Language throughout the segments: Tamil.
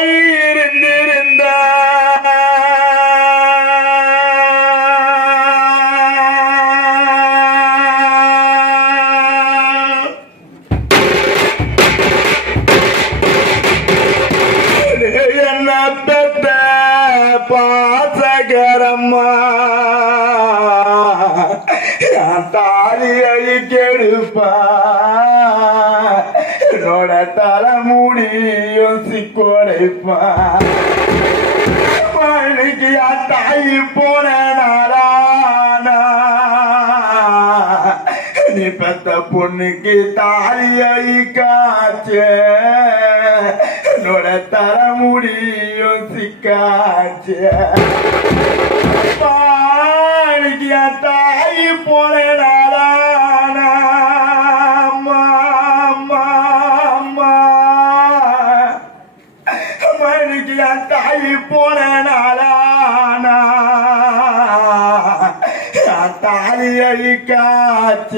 இருந்திருந்த என்ன பெத்த பாசகரம்மா தாலியை கெடுப்பா என்னோட தலைமுடியும் சிக்கோடைப்பா இன்னைக்கு என் தாய் போன நாளானா நீ பெத்த பொண்ணுக்கு தாலியை காய்ச்ச என்னோட தலைமுடியும் சிக்காச்ச இன்னைக்கு என் தாய் போன நாளானா இன்னைக்கு என் தாய் போன நாளானா என் தாலியை காய்ச்ச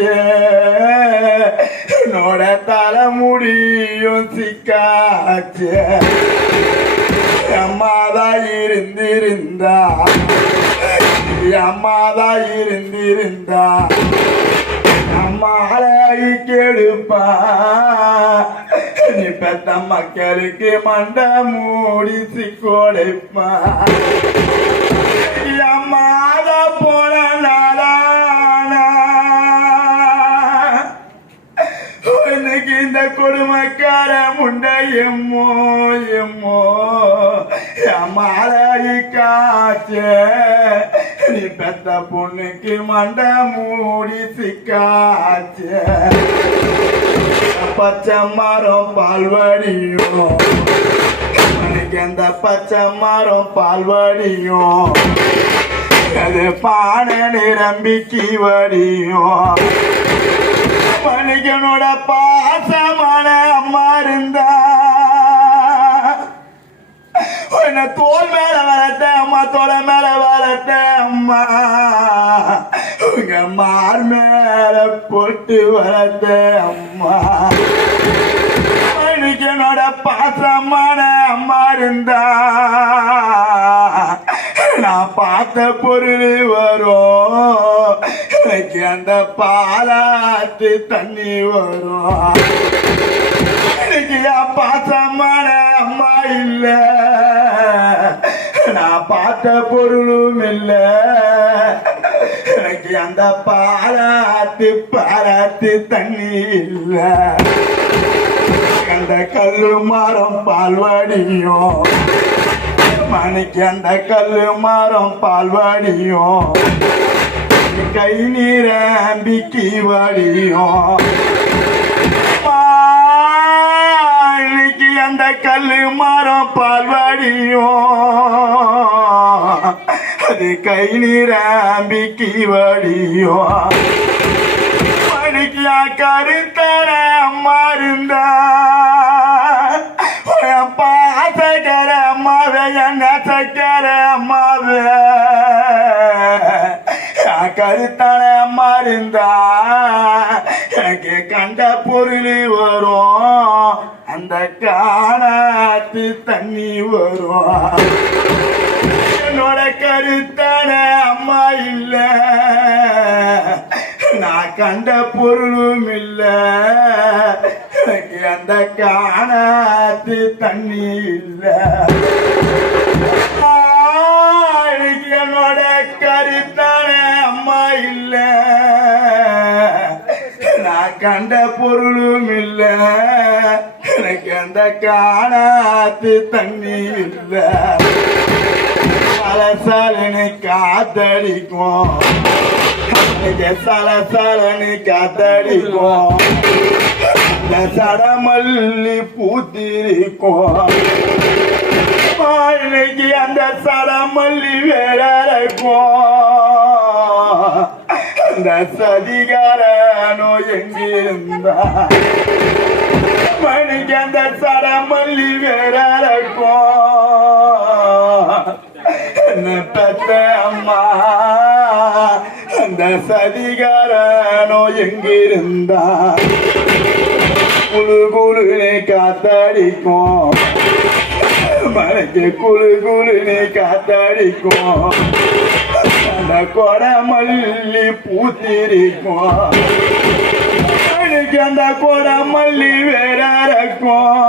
என்னோட தலைமுடியும் சிக்காச்ச அம்மாதா இருந்திருந்தா அம்மாதா இருந்திருந்தா அம்மாலை கெடுப்பா நீ பெத்த மக்களுக்கு மண்ட மூடி சிக்கோடைப்பா அம்மாதா போன நாளானா இன்னைக்கு இந்த கொடுமைக்கார முண்டை எம்மோ எம்மோ அம்மாலை காய்ச்ச நீ பெத்த பொண்ணுக்கு மண்ட மூடி சிக்காச்ச பச்சை மரம் பால்வடியும் எனக்கு அந்த பச்சை மரம் பால்வடியும் அது பானை நிரம்பிக்கி வடியும் மணிக்கனோட பாசமான அம்மா இருந்தா தோல் மேல வளர்த்த அம்மா தோலை மேல வளர்த்த அம்மா உங்க மார் மேல போட்டு வளர்த்த அம்மா இன்னைக்கு என்னோட பாசமான அம்மா இருந்தா நான் பார்த்த பொருள் வரும் எனக்கு அந்த பாலாத்து தண்ணி வரும் இன்னைக்கு என் பாசமான அம்மா இல்ல நான் பார்த்த பொருளும் இல்ல எனக்கு அந்த பாலாத்து தண்ணி இல்ல அந்த கல்லு மரம் பால்வடியும் மணிக்கு அந்த கல்லு மரம் பால்வடியும் கை நீரம்பிக்கி வடியும் இன்னைக்கு அந்த கல்லு மரம் பால்வடியும் அது கை நீரம்பிக்கி வடியும் மணிக்கு கருத்தர அம்மா இருந்தா பாசகர அம்மாவே என்ன சக்கர அம்மாவே கருத்தான அம்மா இருந்தா எனக்கு கண்ட பொருள் வரும் அந்த காணாத்து தண்ணி வரும் என்னோட கருத்தான அம்மா இல்ல நான் கண்ட பொருளும் இல்ல எனக்கு அந்த காணாத்து தண்ணி இல்ல என்னோட கருத்தான அம்மா இல்ல நான் கண்ட பொருளும் இல்ல எனக்கு அந்த காணாத்து தண்ணி இல்ல சலசலனு காத்தடிக்கும் சலசலனு காத்தடிக்கும் சடமல்லி பூத்திருக்கும் இன்னைக்கு அந்த சடமல்லி வேற இருக்கும் அந்த சதிகாரனோ எங்கிருந்தா மணிக்கு அந்த சடமல்லி வேற இருக்கும் என்ன பெத்த அம்மா அந்த சதிகாரனோ எங்கிருந்தா குழு குழுன்னு காத்தடிக்கும் மலைக்கு குழு குழுன்னு காத்தடிக்கும் அந்த கொடமல்லி பூத்திரிக்கும் எனக்கு அந்த கொடமல்லி வேற இருக்கும்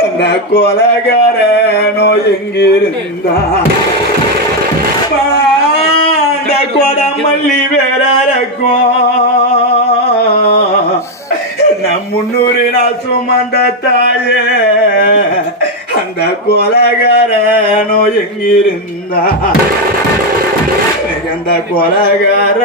அந்த கொலகாரனோ எங்கிருந்தா அந்த கொடமல்லி வேற இருக்கும் நம் முன்னூறு நான் சுமந்த தாயே அந்த கொலகாரனோ எங்கிருந்தா அந்த கொலகார